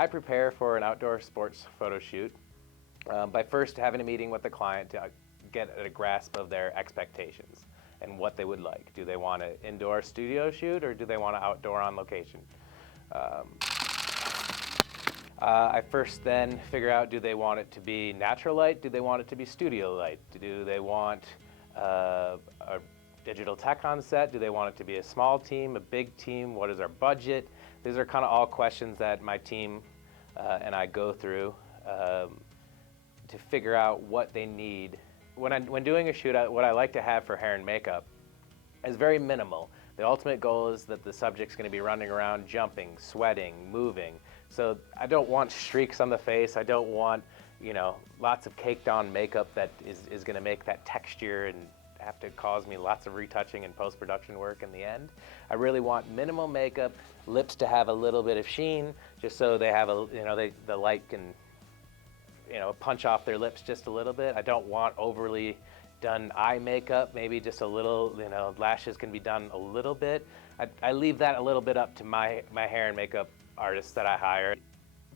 I prepare for an outdoor sports photo shoot by first having a meeting with the client to get a grasp of their expectations and what they would like. Do they want an indoor studio shoot or do they want an outdoor on location? I first then figure out, do they want it to be natural light? Do they want it to be studio light? Do they want a digital tech on set? Do they want it to be a small team, a big team? What is our budget? These are kind of all questions that my team and I go through to figure out what they need. When doing a shoot, what I like to have for hair and makeup is very minimal. The ultimate goal is that the subject's going to be running around, jumping, sweating, moving. So I don't want streaks on the face. I don't want, lots of caked on makeup that is going to make that texture and have to cause me lots of retouching and post-production work in the end. I really want minimal makeup, lips to have a little bit of sheen, just so they have the light can, punch off their lips just a little bit. I don't want overly done eye makeup, maybe just a little, lashes can be done a little bit. I leave that a little bit up to my hair and makeup artists that I hire.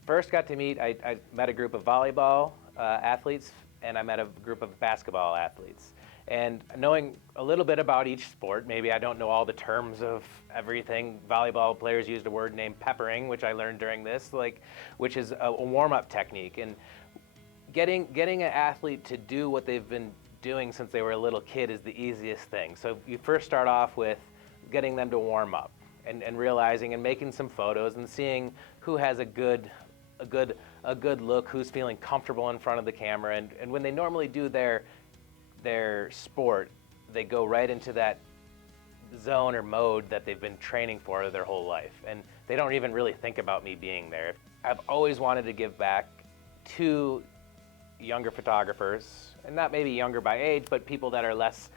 First got to meet, I met a group of volleyball athletes and I met a group of basketball athletes. And knowing a little bit about each sport, maybe I don't know all the terms of everything. Volleyball players used a word named peppering, which I learned during this, which is a warm-up technique. And getting an athlete to do what they've been doing since they were a little kid is the easiest thing. So you first start off with getting them to warm up and realizing and making some photos and seeing who has a good look, who's feeling comfortable in front of the camera. And when they normally do their sport, they go right into that zone or mode that they've been training for their whole life. And they don't even really think about me being there. I've always wanted to give back to younger photographers, and not maybe younger by age, but people that are less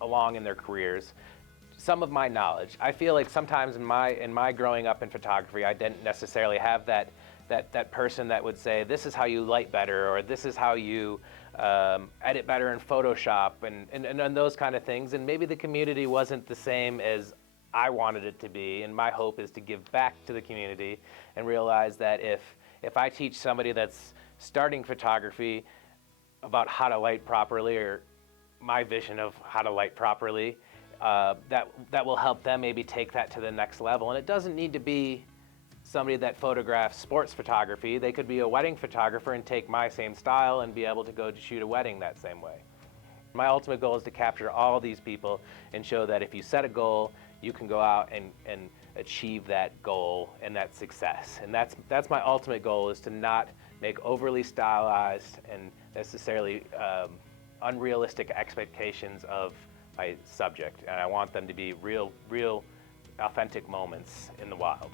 along in their careers, some of my knowledge. I feel like sometimes in my growing up in photography, I didn't necessarily have that person that would say, this is how you light better, or this is how you edit better in Photoshop, and those kind of things. And maybe the community wasn't the same as I wanted it to be, and my hope is to give back to the community and realize that if I teach somebody that's starting photography about how to light properly, or my vision of how to light properly, that will help them maybe take that to the next level. And it doesn't need to be somebody that photographs sports photography. They could be a wedding photographer and take my same style and be able to go to shoot a wedding that same way. My ultimate goal is to capture all these people and show that if you set a goal, you can go out and achieve that goal and that success. And that's my ultimate goal, is to not make overly stylized and necessarily unrealistic expectations of my subject. And I want them to be real, authentic moments in the wild.